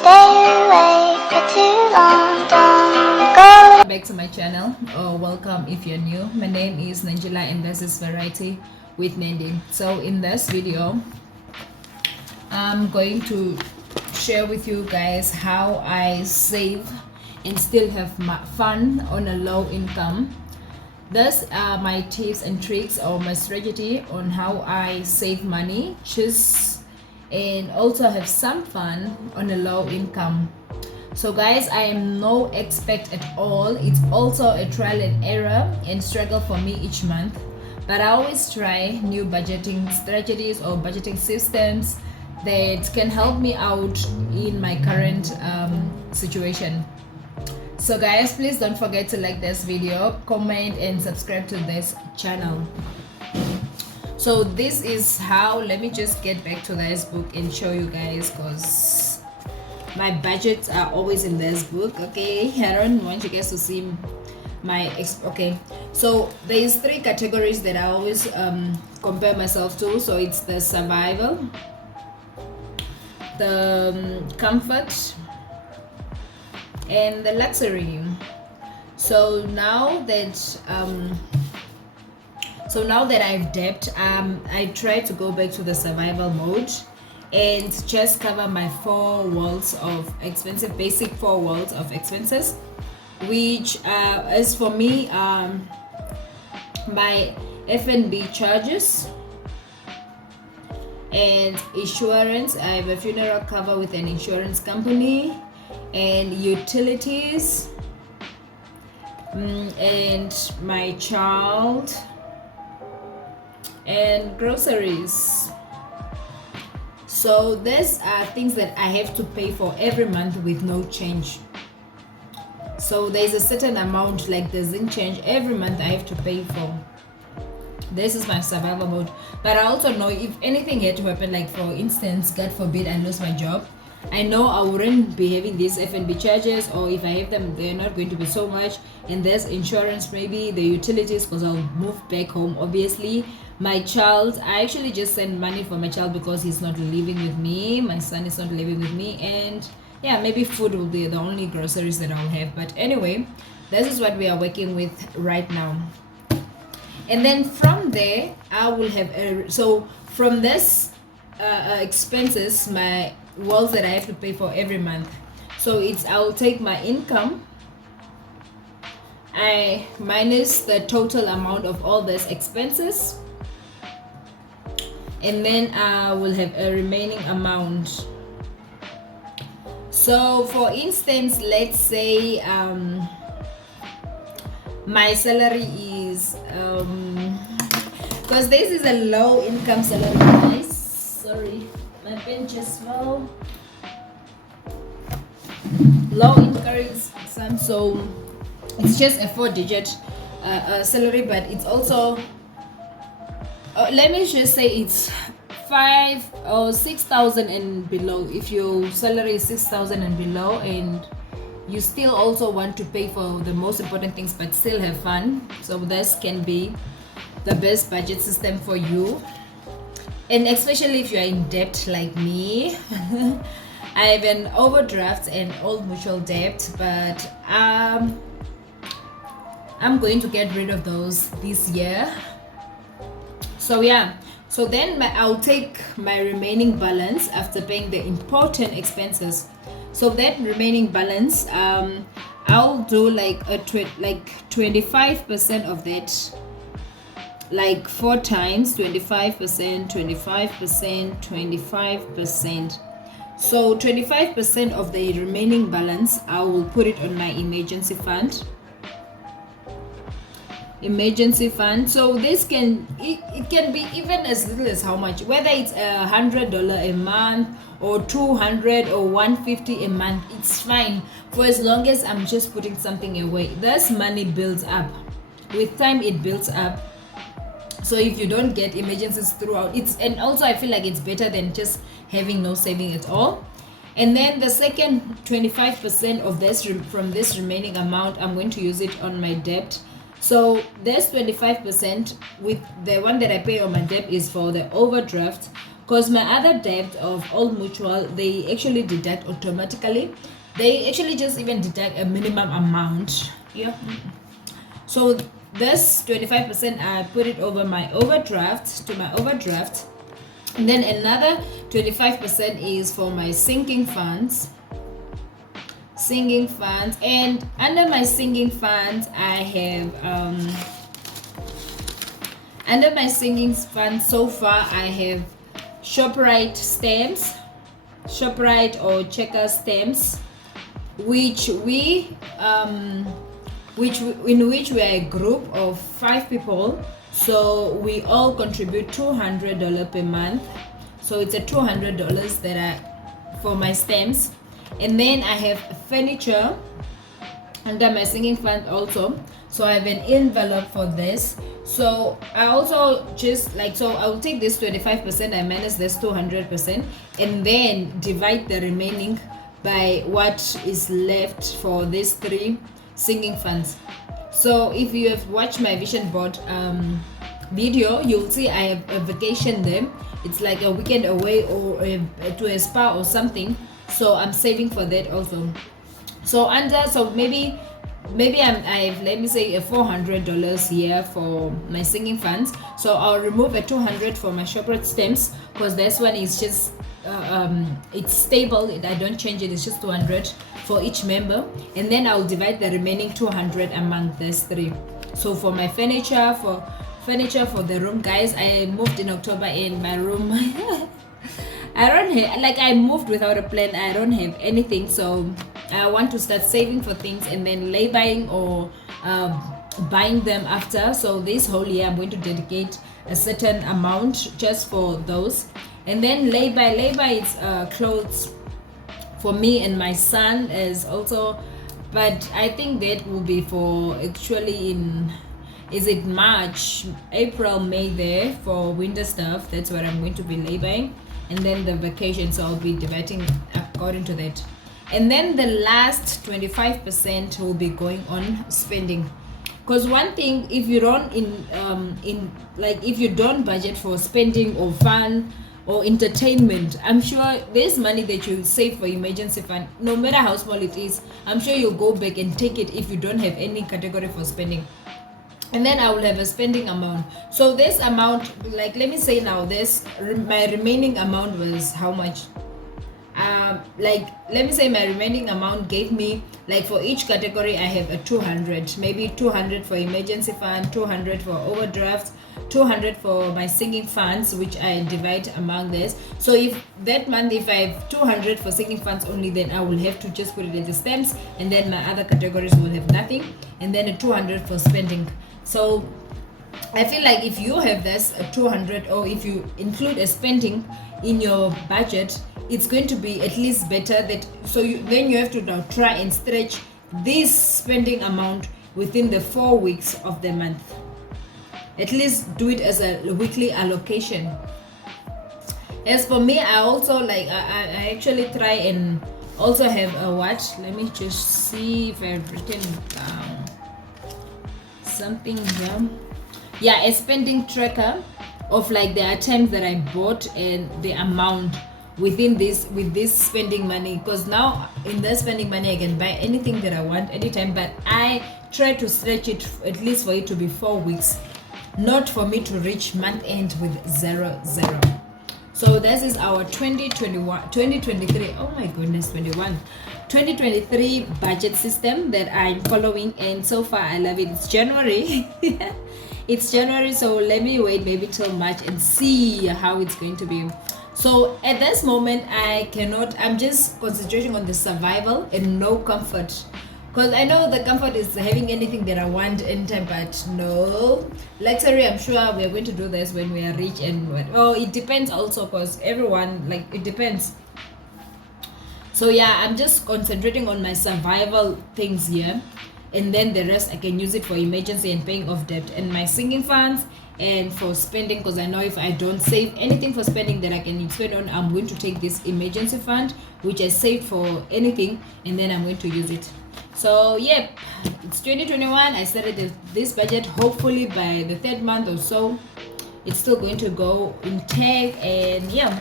stay awake for too long. Don't go. Back to my channel, or welcome if you're new. My name is Nangela and this is Variety with Nandi. So in this video I'm going to share with you guys how I save and still have fun on a low income. These are my tips and tricks or my strategy on how I save money, choose and also have some fun on a low income. So guys, I am no expert at all. It's also a trial and error and struggle for me each month, but I always try new budgeting strategies or budgeting systems that can help me out in my current situation. So guys, please don't forget to like this video, comment and subscribe to this channel. So this is how, let me just get back to this book and show you guys, because my budgets are always in this book. Okay, I don't want you guys to see my okay. So there's three categories that I always compare myself to. So it's the survival, the comfort and the luxury. So now that I've debt, I try to go back to the survival mode and just cover my four walls of expensive, basic four walls of expenses, which as for me, my F&B charges and insurance. I have a funeral cover with an insurance company, and utilities, and my child, and groceries. So these are things that I have to pay for every month with no change. So there's a certain amount, like the zinc change, every month I have to pay for. This is my survival mode. But I also know if anything had to happen, like for instance, God forbid I lose my job, I know I wouldn't be having these F&B charges, or if I have them, they're not going to be so much. And there's insurance, maybe the utilities, because I'll move back home, obviously. My child, I actually just send money for my child because he's not living with me. My son is not living with me. And yeah, maybe food will be the only groceries that I'll have. But anyway, this is what we are working with right now. And then from there, I will have so from this expenses, my walls that I have to pay for every month. So I will take my income, I minus the total amount of all these expenses, and then I will have a remaining amount. So for instance, let's say my salary is because this is a low income salary, guys. Sorry, my pen just fell. Low income, so it's just a 4-digit salary, but it's also let me just say it's 5 or 6,000 and below. If your salary is 6,000 and below, and you still also want to pay for the most important things but still have fun, so this can be the best budget system for you. And especially if you are in debt like me. I have an overdraft and old mutual debt, but I'm going to get rid of those this year. So yeah, so then I'll take my remaining balance after paying the important expenses. So that remaining balance, I'll do like 25% of that, like 4 times 25%, 25%, 25%. So 25% of the remaining balance, I will put it on my emergency fund. So this can it can be even as little as how much, whether it's $100 a month or $200 or $150 a month, it's fine, for as long as I'm just putting something away. This money builds up with time, it builds up. So if you don't get emergencies throughout, and also I feel like it's better than just having no saving at all. And then the second 25% of this from this remaining amount, I'm going to use it on my debt. So there's 25%, with the one that I pay on my debt is for the overdraft, because my other debt of Old Mutual, they actually deduct automatically. They actually just even deduct a minimum amount. Yeah. So this 25%, I put it over my overdraft, to my overdraft. And then another 25% is for my sinking funds. And under my sinking funds, I have under my sinking funds so far, I have ShopRite stamps, ShopRite or Checker stamps, in which we are a group of 5 people. So we all contribute $200 per month. So it's a $200 that I for my stamps. And then I have furniture under my sinking fund also. So I have an envelope for this. So I also just like, so I will take this 25%, I minus this 200%, and then divide the remaining by what is left for these 3 sinking funds. So if you have watched my vision board video, you'll see I have a vacation there. It's like a weekend away or to a spa or something. So I'm saving for that also. So maybe I've let me say a $400 here for my sinking funds. So I'll remove a $200 for my ShopRite stamps, because this one is just it's stable. I don't change it. It's just $200 for each member, and then I'll divide the remaining $200 among these 3. So for my furniture for the room, guys, I moved in October and my room I don't have, like, I moved without a plan. I don't have anything, so I want to start saving for things and then lay-buying or buying them after. So this whole year I'm going to dedicate a certain amount just for those. And then lay-buy is clothes for me and my son is also, but I think that will be for actually is it March, April, May there for winter stuff. That's what I'm going to be lay-buying. And then the vacation, so I'll be dividing according to that. And then the last 25% will be going on spending. Because one thing, if you don't if you don't budget for spending or fun or entertainment, I'm sure there's money that you save for emergency fund, no matter how small it is. I'm sure you'll go back and take it if you don't have any category for spending. And then I will have a spending amount. So this amount, like, let me say now, my remaining amount was how much? Like, let me say my remaining amount gave me, like, for each category I have a 200, maybe 200 for emergency fund, 200 for overdraft, 200 for my sinking funds, which I divide among this. So if that month, if I have 200 for sinking funds only, then I will have to just put it in the stamps, and then my other categories will have nothing, and then a 200 for spending. So I feel like if you have this 200, or if you include a spending in your budget, it's going to be at least better. That so then you have to now try and stretch this spending amount within the 4 weeks of the month. At least do it as a weekly allocation. As for me, I also like I actually try and also have a watch. Let me just see if I've written down something here. Yeah, a spending tracker of like the items that I bought and the amount within this with this spending money, because now in the spending money I can buy anything that I want anytime, but I try to stretch it at least for it to be 4 weeks, not for me to reach month end with 0. So this is our 2023, oh my goodness, 2023 budget system that I'm following, and so far I love it. It's January. It's January, so let me wait maybe till March and see how it's going to be. So at this moment I'm just concentrating on the survival and no comfort, because I know the comfort is having anything that I want anytime, but no luxury. I'm sure we are going to do this when we are rich, and it depends also, because everyone, like, it depends. So yeah, I'm just concentrating on my survival things here, and then the rest I can use it for emergency and paying off debt and my sinking funds, and for spending, because I know if I don't save anything for spending that I can spend on, I'm going to take this emergency fund which I saved for anything, and then I'm going to use it. So yep, it's 2021. I started this budget. Hopefully by the 3rd month or so it's still going to go intact, and yeah,